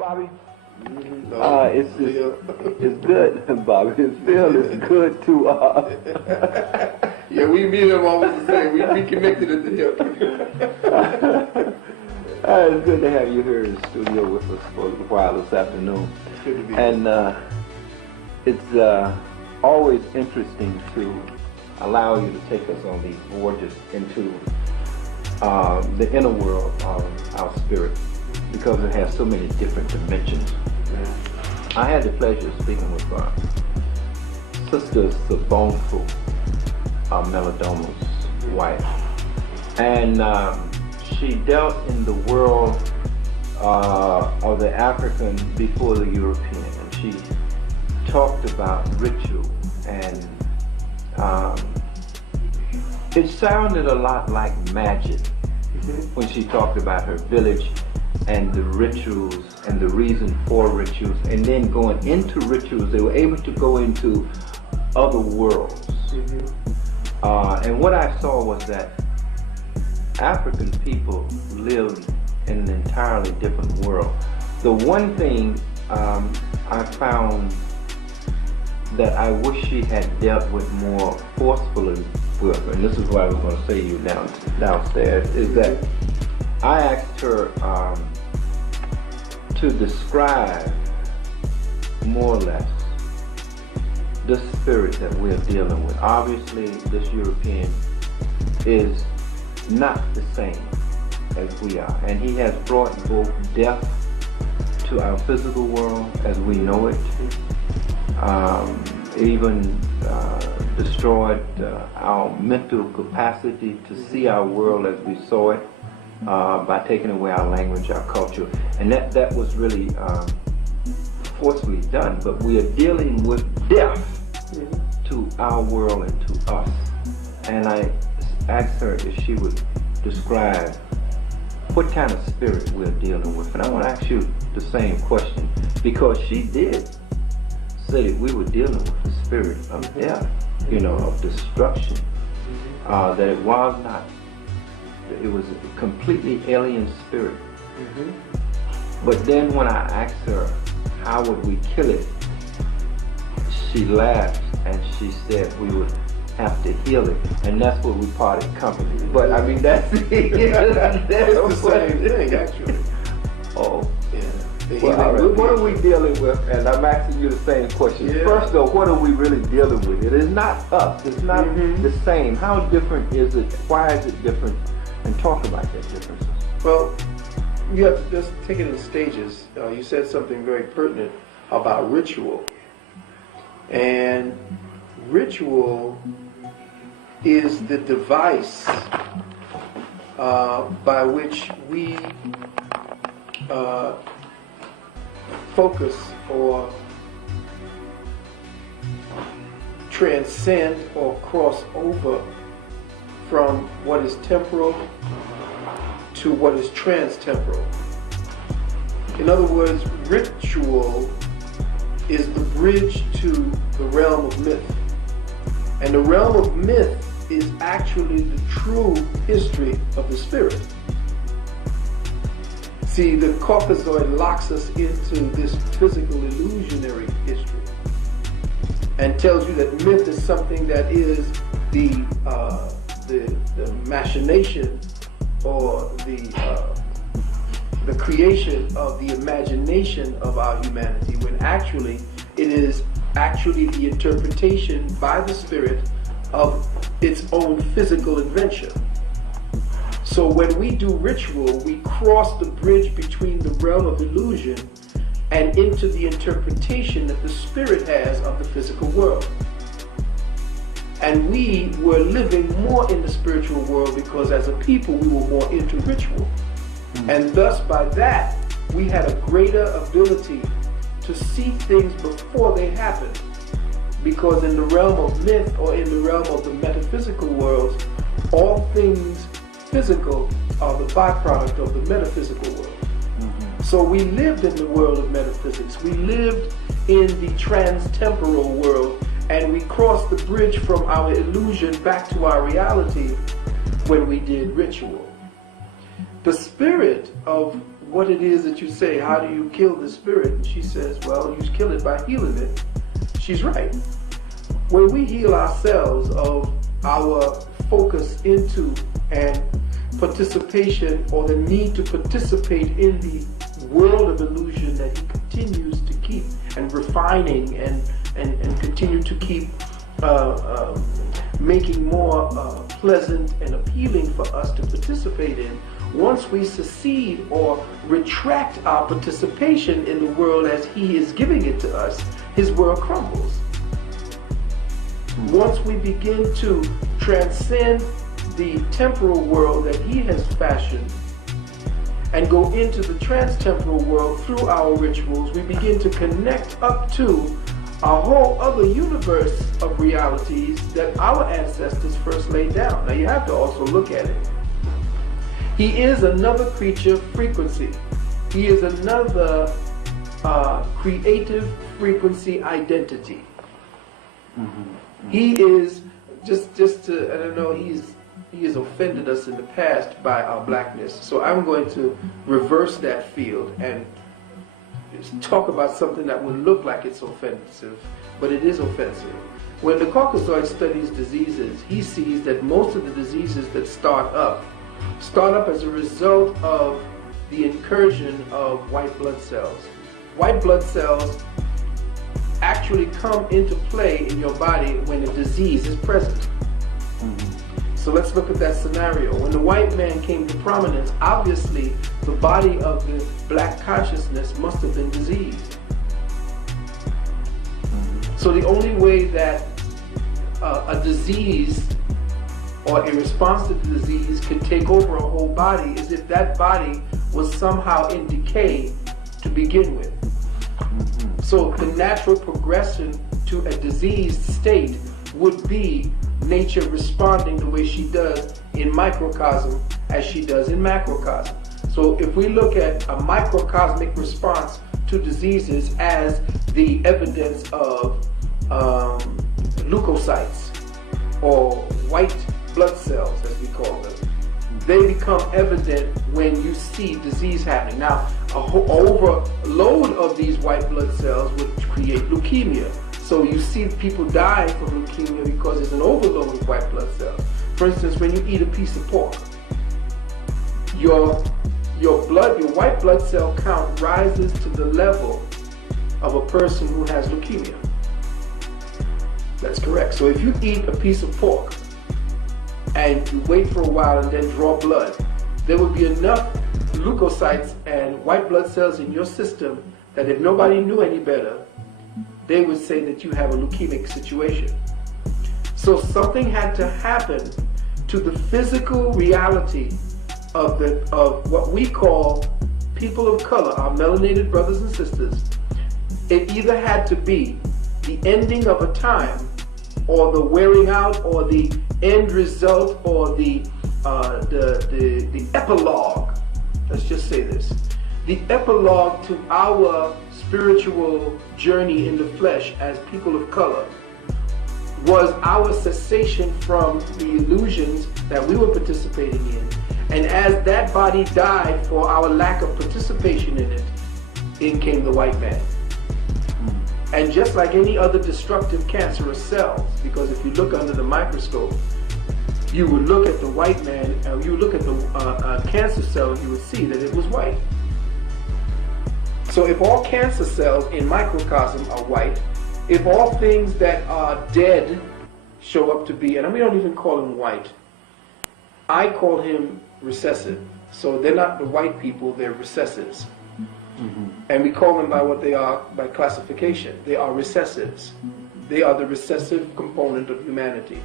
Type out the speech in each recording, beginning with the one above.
Bobby? It's good, Bobby. It's Phil. It's good to. Yeah, we meet him almost the same. We connected at the hip. It's good to have you here in the studio with us for a little while this afternoon. It's good to be and it's always interesting to allow you to take us on these voyages into the inner world of our spirit, because it has so many different dimensions. Yeah. I had the pleasure of speaking with Sister Sabonfu, Meladoma's wife, and she dealt in the world of the African before the European, and she talked about ritual, and it sounded a lot like magic when she talked about her village and the rituals and the reason for rituals, and then going into rituals, they were able to go into other worlds. And what I saw was that African people lived in an entirely different world. The one thing I found that I wish she had dealt with more forcefully with, and this is what I was going to say to you downstairs, is that I asked her to describe more or less the spirit that we're dealing with. Obviously, this European is not the same as we are, and he has brought both death to our physical world as we know it, even destroyed our mental capacity to see our world as we saw it, by taking away our language, our culture, and that was really forcefully done. But we are dealing with death to our world and to us. And I asked her if she would describe what kind of spirit we're dealing with. And I want to ask you the same question, because she did say that we were dealing with the spirit of death, of destruction, that it was not. It was a completely alien spirit. But then when I asked her, how would we kill it? She laughed and she said we would have to heal it. And that's where we parted company. But I mean, that's it's the same thing, actually. Oh. Yeah. Well, what are we dealing with? And I'm asking you the same question. Yeah. First though, what are we really dealing with? It is not us. It's not the same. How different is it? Why is it different? And talk about that differences. Well, you have to just take it in stages. You said something very pertinent about ritual. And ritual is the device by which we focus or transcend or cross over from what is temporal to what is trans-temporal. In other words, ritual is the bridge to the realm of myth. And the realm of myth is actually the true history of the spirit. See, the Caucasoid locks us into this physical illusionary history and tells you that myth is something that is the machination or the creation of the imagination of our humanity, when actually it is actually the interpretation by the spirit of its own physical invention. So when we do ritual, we cross the bridge between the realm of illusion and into the interpretation that the spirit has of the physical world. And we were living more in the spiritual world because as a people we were more into ritual. And thus by that we had a greater ability to see things before they happened. Because in the realm of myth or in the realm of the metaphysical world, all things physical are the byproduct of the metaphysical world. So we lived in the world of metaphysics. We lived in the trans-temporal world, and we crossed the bridge from our illusion back to our reality when we did ritual. The spirit of what it is that you say, how do you kill the spirit? And she says, well, you kill it by healing it. She's right. When we heal ourselves of our focus into and participation, or the need to participate in the world of illusion that he continues to keep and refining and continue to keep making more pleasant and appealing for us to participate in. Once we secede or retract our participation in the world as he is giving it to us, his world crumbles. Once we begin to transcend the temporal world that he has fashioned and go into the trans-temporal world through our rituals, we begin to connect up to a whole other universe of realities that our ancestors first laid down. Now you have to also look at it. He is another creature frequency. He is another creative frequency identity. He is, just to, I don't know, he has offended us in the past by our blackness. So I'm going to reverse that field and talk about something that would look like it's offensive, but it is offensive. When the Caucasoid studies diseases, he sees that most of the diseases that start up as a result of the incursion of white blood cells. White blood cells actually come into play in your body when a disease is present. So let's look at that scenario. When the white man came to prominence, obviously the body of the black consciousness must have been diseased. So the only way that a disease or a response to the disease can take over a whole body is if that body was somehow in decay to begin with. So the natural progression to a diseased state would be nature responding the way she does in microcosm as she does in macrocosm. So if we look at a microcosmic response to diseases as the evidence of leukocytes or white blood cells, as we call them, they become evident when you see disease happening. Now, overload of these white blood cells would create leukemia. So you see people die from leukemia because there's an overload of white blood cells. For instance, when you eat a piece of pork, your white blood cell count rises to the level of a person who has leukemia. That's correct. So if you eat a piece of pork and you wait for a while and then draw blood, there would be enough leukocytes and white blood cells in your system that if nobody knew any better, they would say that you have a leukemic situation. So something had to happen to the physical reality of what we call people of color, our melanated brothers and sisters. It either had to be the ending of a time, or the wearing out, or the end result, or the epilogue. Let's just say this. The epilogue to our spiritual journey in the flesh as people of color was our cessation from the illusions that we were participating in. And as that body died for our lack of participation in it, in came the white man. And just like any other destructive cancerous cells, because if you look under the microscope, you would look at the white man, you would look at the cancer cell, and you would see that it was white. So if all cancer cells in microcosm are white, if all things that are dead show up to be, and we don't even call him white, I call him recessive. So they're not the white people, they're recessives. And we call them by what they are by classification. They are recessives. They are the recessive component of humanity.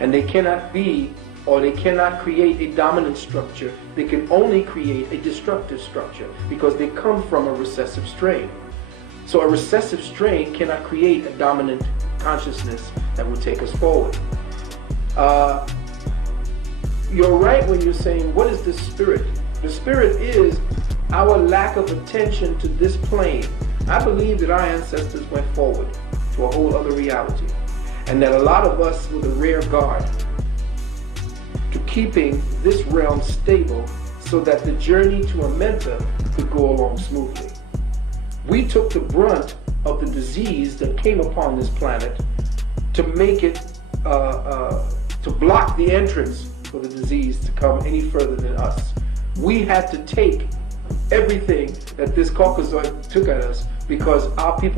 And they cannot be, or they cannot create a dominant structure. They can only create a destructive structure because they come from a recessive strain. So a recessive strain cannot create a dominant consciousness that will take us forward. You're right when you're saying, what is the spirit? The spirit is our lack of attention to this plane. I believe that our ancestors went forward to a whole other reality, and that a lot of us were the rear guard to keeping this realm stable so that the journey to a mentor could could go along smoothly. We took the brunt of the disease that came upon this planet to make it, to block the entrance for the disease to come any further than us. We had to take everything that this Caucasoid took at us because our people